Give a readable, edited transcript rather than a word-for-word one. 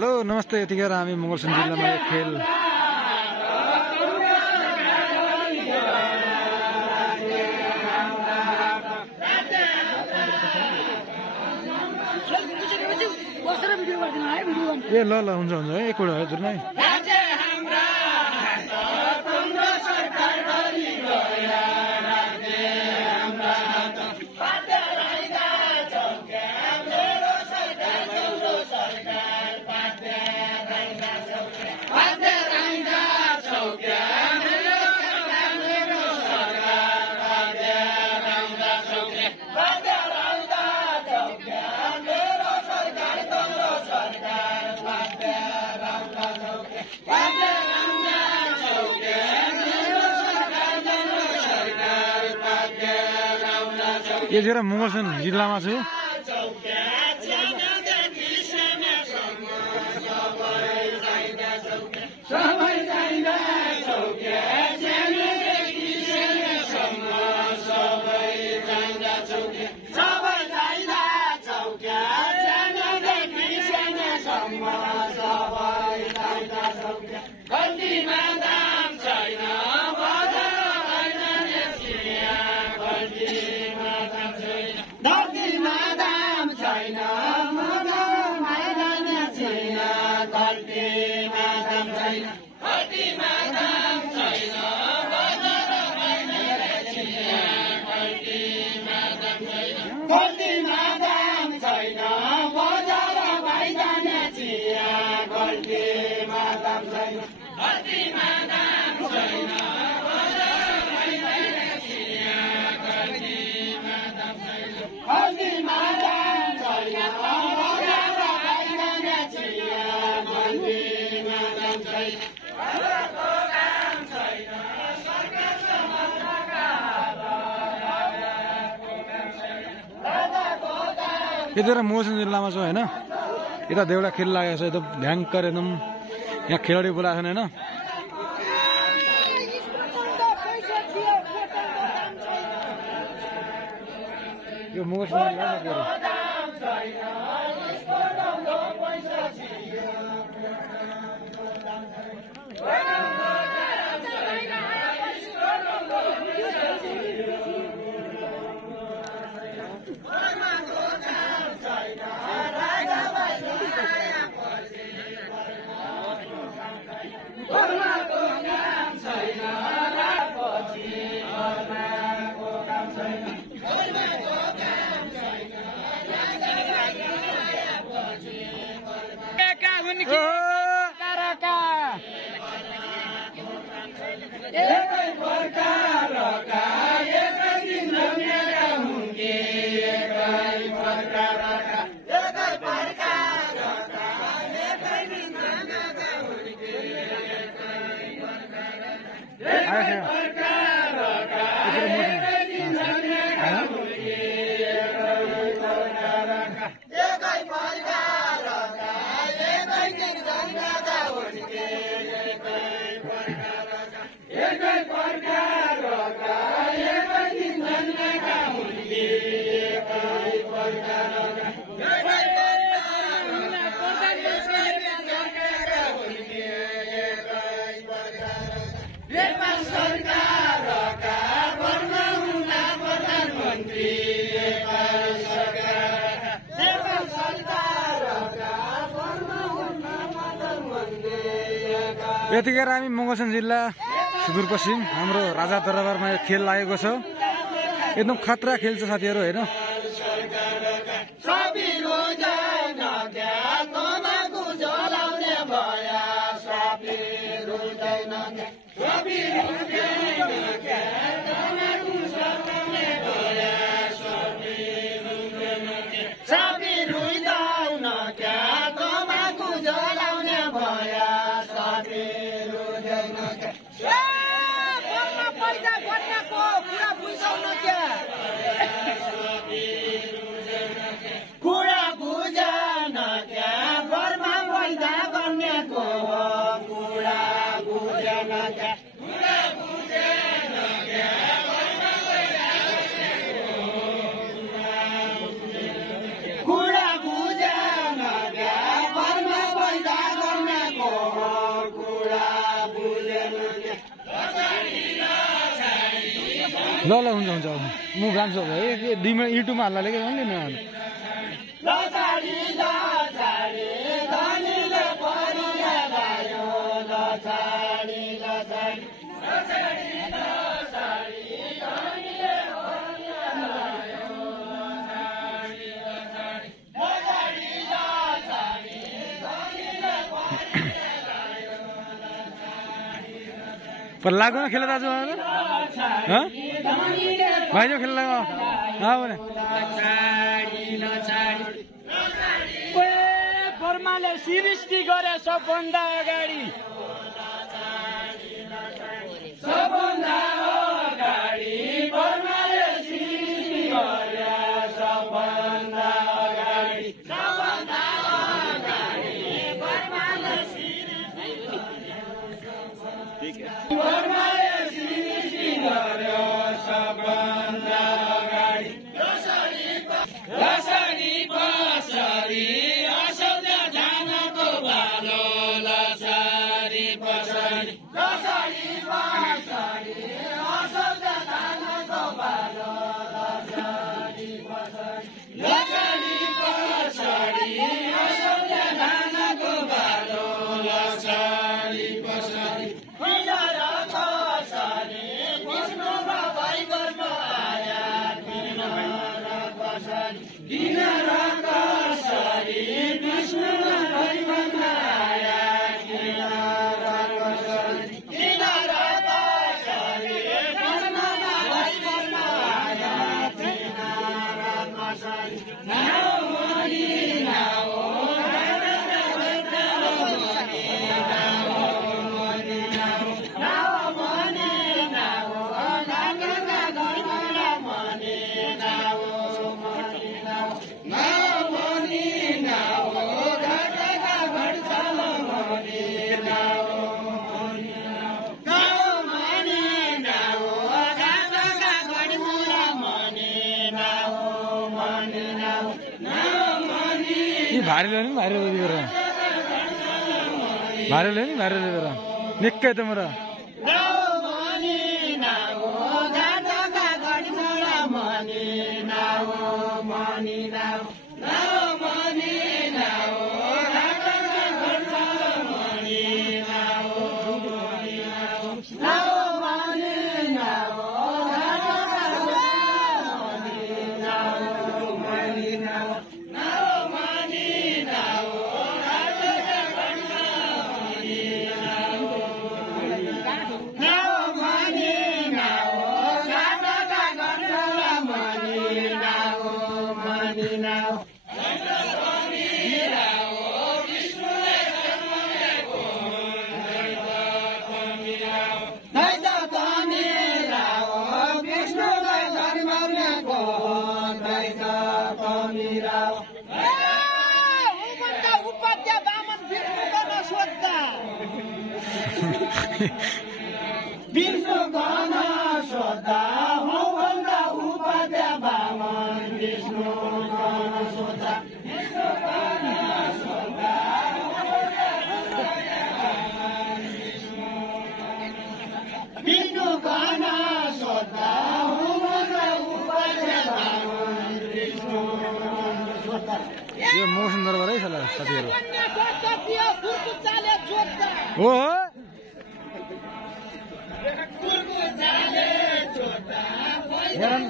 Hello नमस्ते। यतिखेर हामी मङ्गलसुन जिल्लामा एक खेल ए ल ल हुन्छ हुन्छ है एकवटा हजुर नै यतिखेर मङ्गलसुन जिल्लामा छु। यतिखेर मङ्गलसुन जिल्लामा छ होइन। यता देउडा खेल लागेको छ एकदम भयङ्कर एकदम। यहाँ खेलाडी बोलाएको छन् होइन। यो मङ्गलसुन यतिखेर हामी मङ्गलसुन जिल्ला सुदूरपश्चिम हाम्रो राजा दरबारमा यो खेल लागेको छ। एकदम खतरा खेल छ साथीहरू होइन। कुरा बुझेन क्या, घरमा बैठा ल ल हुन्छ हुन्छ म जान्छु भाइ 2 मिनट युट्युबमा हाल्ला के भन्ने न पर लाग्यो खेल दाजु भाइ जो खेल लाग्यो बर्माले सृष्टि गरे सबभन्दा अगाडि बर्माले सृष्टि गरे सबभन्दा अगाडि बर्माले सृष्टि गर्यो सबभन्दा अगाडि लसरी पसरी असौजा धानको भालो लसरी पसरी लसरी पसरी असौजा धानको भालो लसरी पसरी लसरी पसरी असौजा धानको भालो लसरी पसरी भारी ल्याउने भारी लिएर भारी ल्याउने भारी लिएर निकै त मेरो विष्णु गण सोधा हो भन्दा उपाध्या बामन विष्णु गण सोधा विष्णु गण सोधा हो भन्दा उपाध्या बामन विष्णु सोधा यो मोसन दरबारै छ ल साथीहरु हो हेरन